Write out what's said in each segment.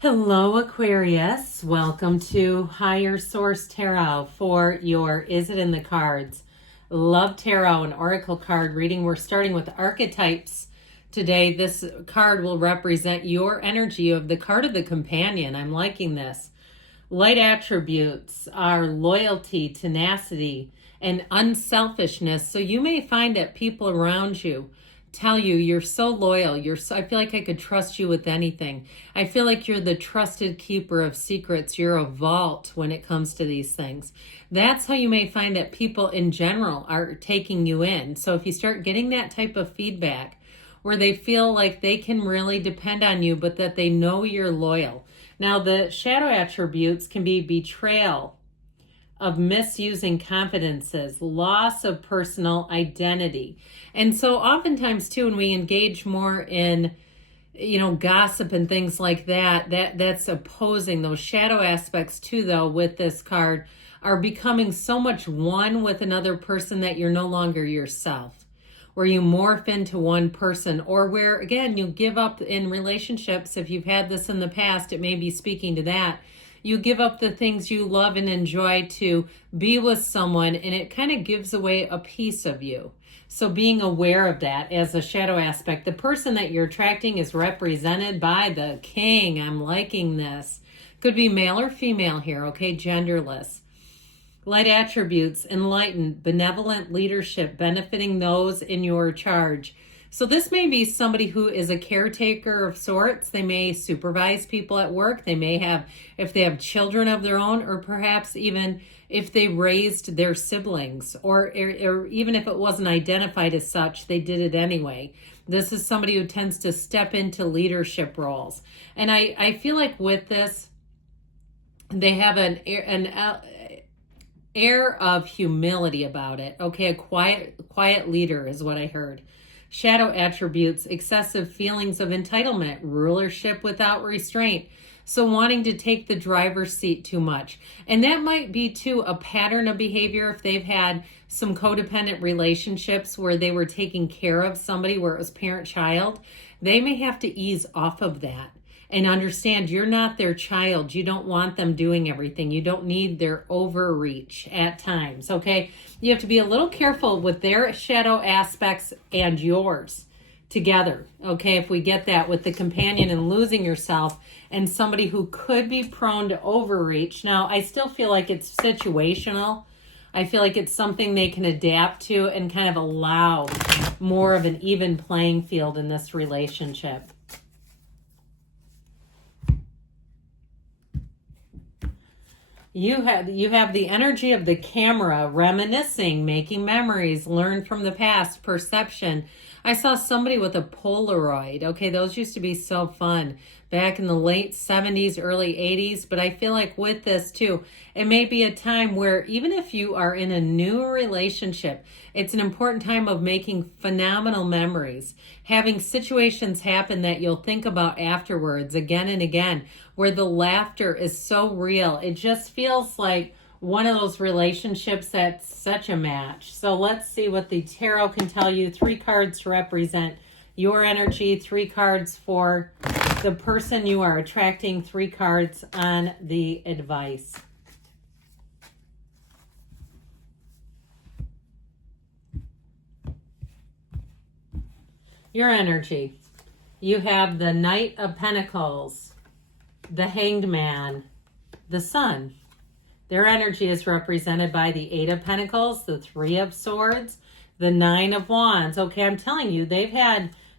Hello, Aquarius. Welcome to Higher Source Tarot for your Is It in the Cards? Love Tarot and Oracle card reading. We're starting with Archetypes today. This card will represent your energy of the card of the companion. I'm liking this. Light attributes are loyalty, tenacity, and unselfishness. So you may find that people around you tell you you're so loyal. I feel like I could trust you with anything. I feel like you're the trusted keeper of secrets. You're a vault when it comes to these things. That's how you may find that people in general are taking you in. So if you start getting that type of feedback where they feel like they can really depend on you, but that they know you're loyal. Now, the shadow attributes can be betrayal of misusing confidences, loss of personal identity. And so oftentimes too, when we engage more in, gossip and things like that's opposing those shadow aspects too, though, with this card are becoming so much one with another person that you're no longer yourself, where you morph into one person, or where, again, you give up in relationships. If you've had this in the past, it may be speaking to that. You give up the things you love and enjoy to be with someone, and it kind of gives away a piece of you. So being aware of that as a shadow aspect. The person that you're attracting is represented by the king. I'm liking this. Could be male or female here, okay? Genderless. Light attributes, enlightened, benevolent leadership, benefiting those in your charge. So this may be somebody who is a caretaker of sorts. They may supervise people at work. They may have, if they have children of their own, or perhaps even if they raised their siblings, or even if it wasn't identified as such, they did it anyway. This is somebody who tends to step into leadership roles. And I feel like with this, they have an air of humility about it. Okay, a quiet leader is what I heard. Shadow attributes, excessive feelings of entitlement, rulership without restraint. So wanting to take the driver's seat too much. And that might be too a pattern of behavior if they've had some codependent relationships where they were taking care of somebody where it was parent-child. They may have to ease off of that and understand you're not their child. You don't want them doing everything. You don't need their overreach at times, okay? You have to be a little careful with their shadow aspects and yours together, okay? If we get that with the companion and losing yourself and somebody who could be prone to overreach. Now, I still feel like it's situational. I feel like it's something they can adapt to and kind of allow more of an even playing field in this relationship. You have the energy of the camera, reminiscing, making memories, learn from the past, perception. I saw somebody with a Polaroid. Okay, those used to be so fun back in the late 70s, early 80s. But I feel like with this too, it may be a time where even if you are in a new relationship, it's an important time of making phenomenal memories, having situations happen that you'll think about afterwards again and again, where the laughter is so real. It just feels like one of those relationships that's such a match. So let's see what the tarot can tell you. 3 cards to represent your energy, 3 cards for the person you are attracting, 3 cards on the advice. Your energy. You have the Knight of Pentacles, the Hanged Man, the Sun. Their energy is represented by the 8 of Pentacles, the 3 of Swords, the 9 of Wands. Okay, I'm telling you, they've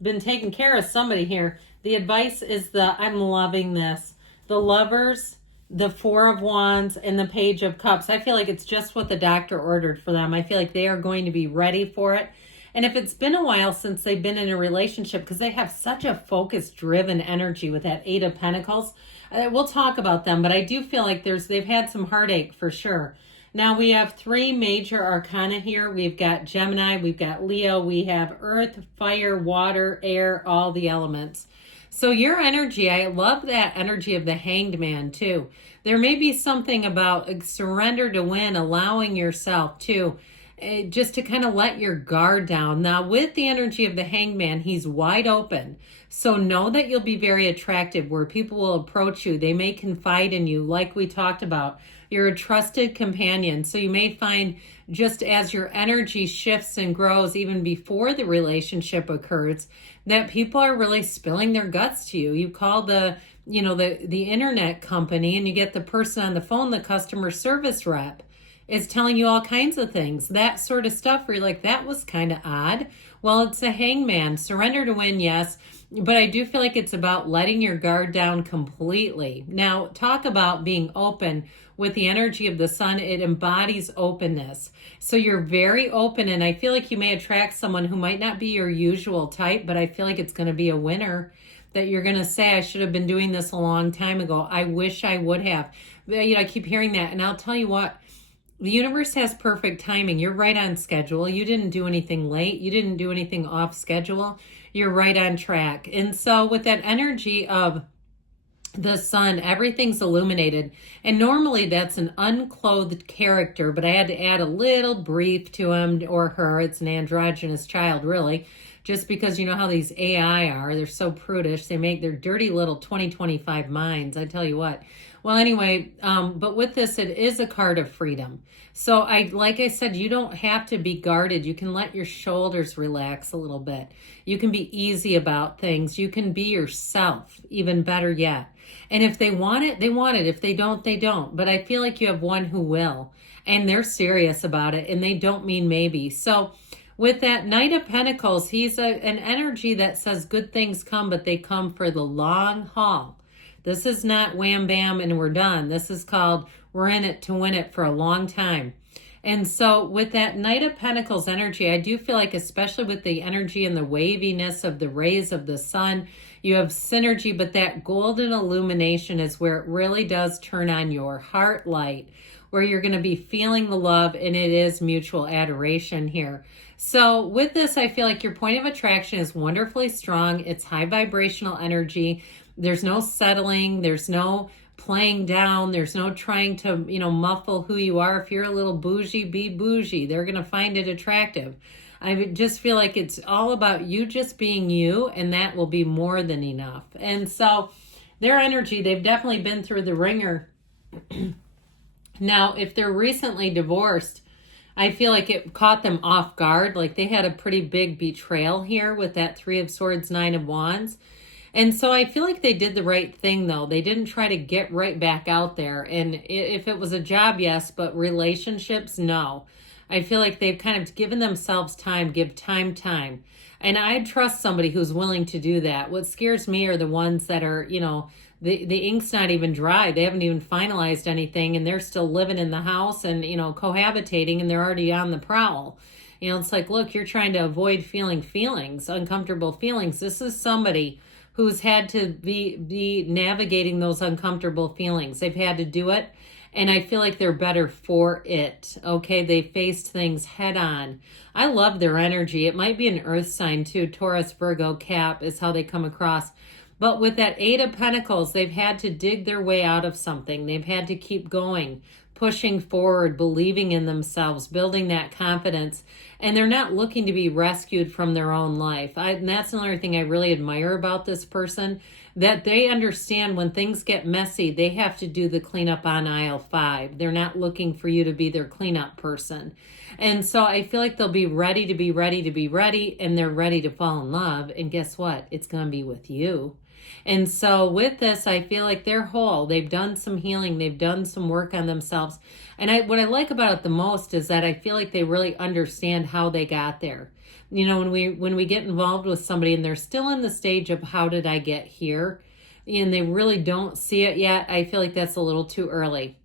been taking care of somebody here. The advice is I'm loving this. The Lovers, the 4 of Wands, and the Page of Cups. I feel like it's just what the doctor ordered for them. I feel like they are going to be ready for it. And if it's been a while since they've been in a relationship, because they have such a focused, driven energy with that 8 of Pentacles, we'll talk about them, but I do feel like they've had some heartache for sure. Now we have 3 major arcana here. We've got Gemini, we've got Leo, we have Earth, Fire, Water, Air, all the elements. So your energy, I love that energy of the Hanged Man too. There may be something about surrender to win, allowing yourself to just to kind of let your guard down. Now, with the energy of the Hangman, he's wide open. So know that you'll be very attractive, where people will approach you. They may confide in you, like we talked about. You're a trusted companion. So you may find, just as your energy shifts and grows even before the relationship occurs, that people are really spilling their guts to you. You call the internet company, and you get the person on the phone, the customer service rep, is telling you all kinds of things. That sort of stuff where you're like, that was kind of odd. Well, it's a Hangman. Surrender to win, yes. But I do feel like it's about letting your guard down completely. Now, talk about being open. With the energy of the sun, it embodies openness. So you're very open, and I feel like you may attract someone who might not be your usual type, but I feel like it's going to be a winner, that you're going to say, I should have been doing this a long time ago. I wish I would have. I keep hearing that, and I'll tell you what, the universe has perfect timing. You're right on schedule. You didn't do anything late. You didn't do anything off schedule. You're right on track. And so with that energy of the sun, everything's illuminated. And normally that's an unclothed character, but I had to add a little brief to him or her. It's an androgynous child, really. Just because you know how these AI are. They're so prudish. They make their dirty little 2025 minds. I tell you what. Well, anyway, but with this, it is a card of freedom. So like I said, you don't have to be guarded. You can let your shoulders relax a little bit. You can be easy about things. You can be yourself, even better yet. And if they want it, they want it. If they don't, they don't. But I feel like you have one who will, and they're serious about it, and they don't mean maybe. So with that Knight of Pentacles, he's an energy that says good things come, but they come for the long haul. This is not wham bam and we're done. This is called we're in it to win it for a long time. And so with that Knight of Pentacles energy, I do feel like, especially with the energy and the waviness of the rays of the sun, you have synergy, but that golden illumination is where it really does turn on your heart light, where you're going to be feeling the love, and it is mutual adoration here. So with this, I feel like your point of attraction is wonderfully strong. It's high vibrational energy. There's no settling. There's no playing down. There's no trying to, muffle who you are. If you're a little bougie, be bougie. They're going to find it attractive. I just feel like it's all about you just being you, and that will be more than enough. And so their energy, they've definitely been through the ringer. Now, if they're recently divorced, I feel like it caught them off guard. Like they had a pretty big betrayal here with that Three of Swords, Nine of Wands. And so I feel like they did the right thing, though. They didn't try to get right back out there. And if it was a job, yes, but relationships, no. I feel like they've kind of given themselves time, give time. And I trust somebody who's willing to do that. What scares me are the ones that are, the ink's not even dry. They haven't even finalized anything, and they're still living in the house and, cohabitating, and they're already on the prowl. It's like, look, you're trying to avoid feeling feelings, uncomfortable feelings. This is somebody who's had to be navigating those uncomfortable feelings. They've had to do it, and I feel like they're better for it. Okay, they faced things head on. I love their energy. It might be an earth sign too. Taurus, Virgo, Cap is how they come across. But with that Eight of Pentacles, they've had to dig their way out of something. They've had to keep going, pushing forward, believing in themselves, building that confidence. And they're not looking to be rescued from their own life. And that's another thing I really admire about this person, that they understand when things get messy, they have to do the cleanup on aisle 5. They're not looking for you to be their cleanup person. And so I feel like they'll be ready to be ready, and they're ready to fall in love. And guess what? It's going to be with you. And so with this, I feel like they're whole. They've done some healing. They've done some work on themselves. And what I like about it the most is that I feel like they really understand how they got there. When we get involved with somebody and they're still in the stage of how did I get here, and they really don't see it yet, I feel like that's a little too early.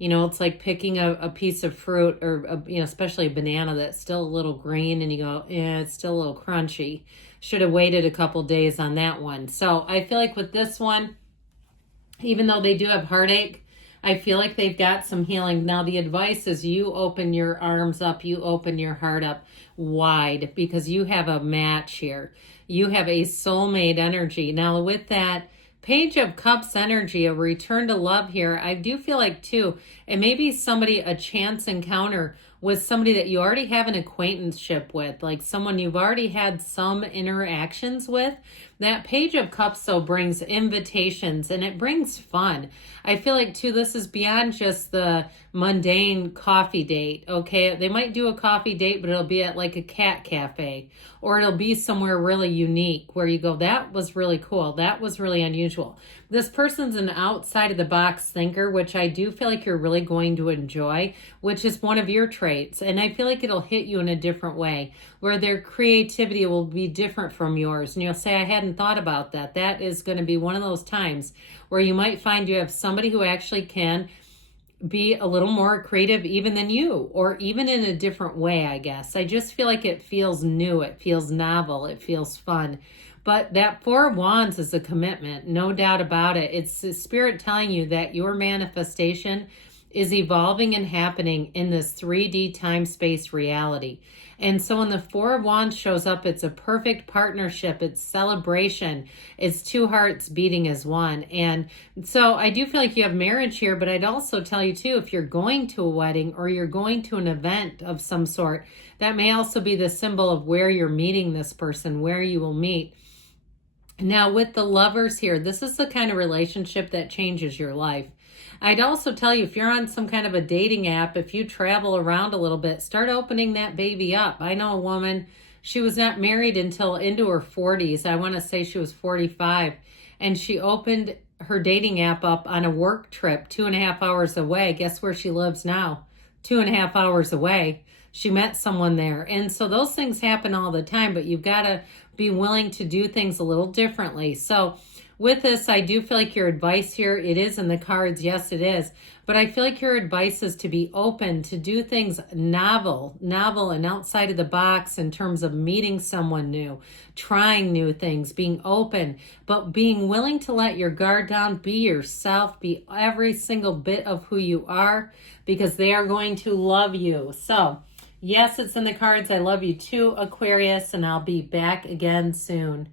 It's like picking a piece of fruit, or especially a banana that's still a little green, and you go, yeah, it's still a little crunchy. Should have waited a couple days on that one. So I feel like with this one, even though they do have heartache, I feel like they've got some healing. Now the advice is you open your arms up, you open your heart up wide, because you have a match here. You have a soulmate energy. Now with that Page of Cups energy, a return to love here, I do feel like too, it may be somebody, a chance encounter with somebody that you already have an acquaintanceship with, like someone you've already had some interactions with. That Page of Cups, though, brings invitations and it brings fun. I feel like, too, this is beyond just the mundane coffee date, okay? They might do a coffee date, but it'll be at like a cat cafe, or it'll be somewhere really unique where you go, that was really cool. That was really unusual. This person's an outside of the box thinker, which I do feel like you're really going to enjoy, which is one of your traits. And I feel like it'll hit you in a different way, where their creativity will be different from yours. And you'll say, I hadn't thought about that. That is going to be one of those times where you might find you have somebody who actually can be a little more creative even than you, or even in a different way, I guess. I just feel like it feels new. It feels novel. It feels fun. But that Four of Wands is a commitment, no doubt about it. It's the Spirit telling you that your manifestation is evolving and happening in this 3D time-space reality. And so when the Four of Wands shows up, it's a perfect partnership. It's celebration. It's two hearts beating as one. And so I do feel like you have marriage here, but I'd also tell you too, if you're going to a wedding or you're going to an event of some sort, that may also be the symbol of where you're meeting this person, where you will meet. Now with the Lovers here, this is the kind of relationship that changes your life. I'd also tell you, if you're on some kind of a dating app, if you travel around a little bit, start opening that baby up. I know a woman, she was not married until into her 40s. I want to say she was 45. And she opened her dating app up on a work trip 2.5 hours away. Guess where she lives now? 2.5 hours away. She met someone there. And so those things happen all the time, but you've got to be willing to do things a little differently. So with this, I do feel like your advice here, it is in the cards. Yes, it is. But I feel like your advice is to be open, to do things novel and outside of the box in terms of meeting someone new, trying new things, being open, but being willing to let your guard down, be yourself, be every single bit of who you are, because they are going to love you. So yes, it's in the cards. I love you too, Aquarius, and I'll be back again soon.